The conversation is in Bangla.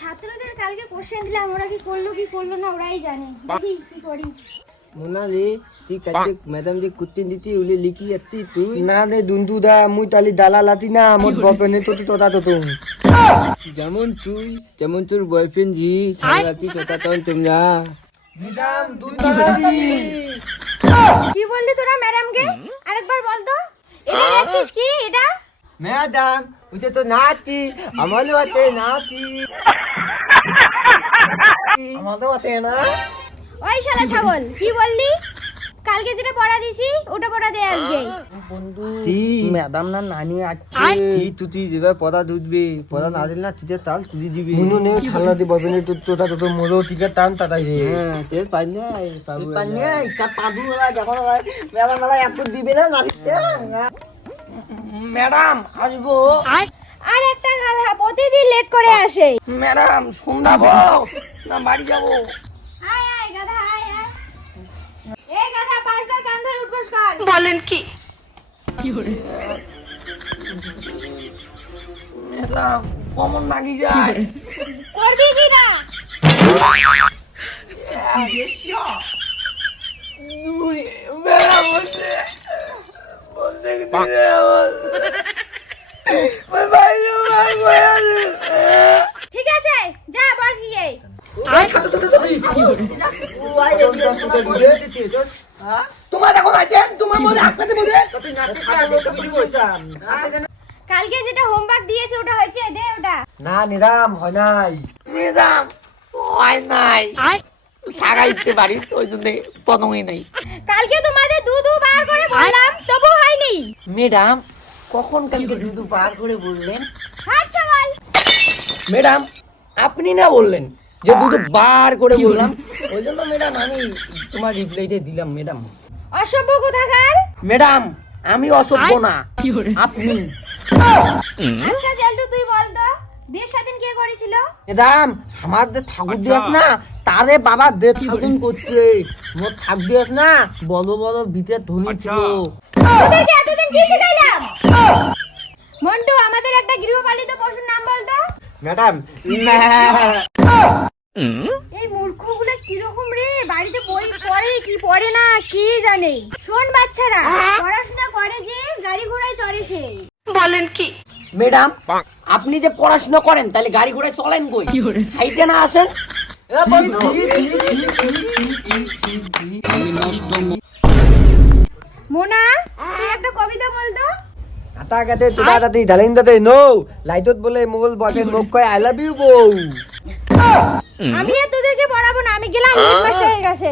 ছাত্রদের কালকে কোশ্চেন দিলাম, ওরা কি করলো না ওরাই জানে। দেখি কি করি। মোনা রে তুই কাছে ম্যাডাম যে কুত্তে দিতি ওলে লিখি আত্তি তুই না রে দুন্দু দা মুই তালি দালা লাতি না মোর বয়ফ্রেন্ড তো তোতা তো তুম যেমন তুই যেমন তোর বয়ফ্রেন্ড জি ছাড়াতি তোতা তখন তোমরা ম্যাডাম দুন্দু দাদি কি বললি তোরা ম্যাডামকে? আরেকবার বল তো। এটা দেখছিস কি এটা? ম্যাডাম ওটা তো নাতি আমারও আছে নাতি আমাদের হাতে না ওই শালা ছাগল, কি বললি? কালকে যেটা পড়া দিছি ওটা পড়া দে আজকে। বন্ধু জি ম্যাডাম না নানি আছে তুই যেভাবে পড়া দুধবি পড়া না দিলে না তুই তাল তুই দিবি মুনু নে ঠান্ডা দি বয়ফ্রেন্ড তো তোতা তো মোরো টিকা টান টাটাই রে হ্যাঁ তেল পাই না পাবো পান্নে কা পাবু ওরা যখন ম্যাডাম মেলা একটু দিবে না নারিতে ম্যাডাম আসবো আর একটা গাধা প্রতিদিন লেট করে আসে। ম্যাডাম শুনবো না বাড়ি যাবো আয় আয় গাধা আয় আয়। এই গাধা পাঁচবার কান ধরে উঠবস কর। বলেন কি? ম্যাডাম কমন নাগি যায় করবি কি না? দুই ম্যাডাম বলছে বলতে দিলে আমার ভাই ভাই ঠিক আছে যা বস গিয়ে। তোমার এখন আছেন তোমার মধ্যে আপনাদের মধ্যে কালকে যেটা হোমওয়ার্ক দিয়েছে ওটা হয়েছে, দে ওটা। না নিরাম হয় নাই নিরাম হয় নাই সাগাইতে পারি ওই জন্য প্রথমেই নাই কালকে তোমাদের দুবার করে বললাম তবু হয়নি। ম্যাডাম কখন কালকে দুধ পার করে বললেন হাত ছাগল। ম্যাডাম আপনি না বললেন যে দুধ বার করে বললাম ওই জন্য ম্যাডাম আমি তোমার রিপ্লাইটা দিলাম ম্যাডাম অসভ্য কোথাকার। ম্যাডাম আমি অসভ্য না আপনি আচ্ছা চালু তুই বল তো, দেশ স্বাধীন কে করেছিল? ম্যাডাম আমাদের ঠাকুর দিয়েছ না তারে বাবা দে ঠাকুর করতে মোর ঠাকুর দিয়েছ না বড় বড় ভিতরে ধনী ছিল তোদেরকে এতদিন কি শিখাইলাম? মন্টু আমাদের একটা গৃহপালিত পশুর নাম বল তো। ম্যাডাম এই মূর্খগুলো কিরকম রে, বাড়িতে বই পড়ে কি পড়ে না কে জানে। শোন বাচ্চারা, পড়াশোনা করে যে গাড়ি ঘোড়ায় চড়ে সে। বলেন কি? ম্যাডাম আপনি যে পড়াশোনা করেন তাহলে গাড়ি ঘোড়ায় চলেন কই হাইটে না আসেন মোনা তুই একটা কবিতা বল তো। আটা গাতে তুটা গাতে ঢালিন দাতে নো লাইটত বলে মোগল বয়ফ্রেন্ড মোক কয় আই লাভ ইউ বউ আমি আর তোদেরকে পড়াবো না, আমি গেলাম হেডমাস্টারের কাছে।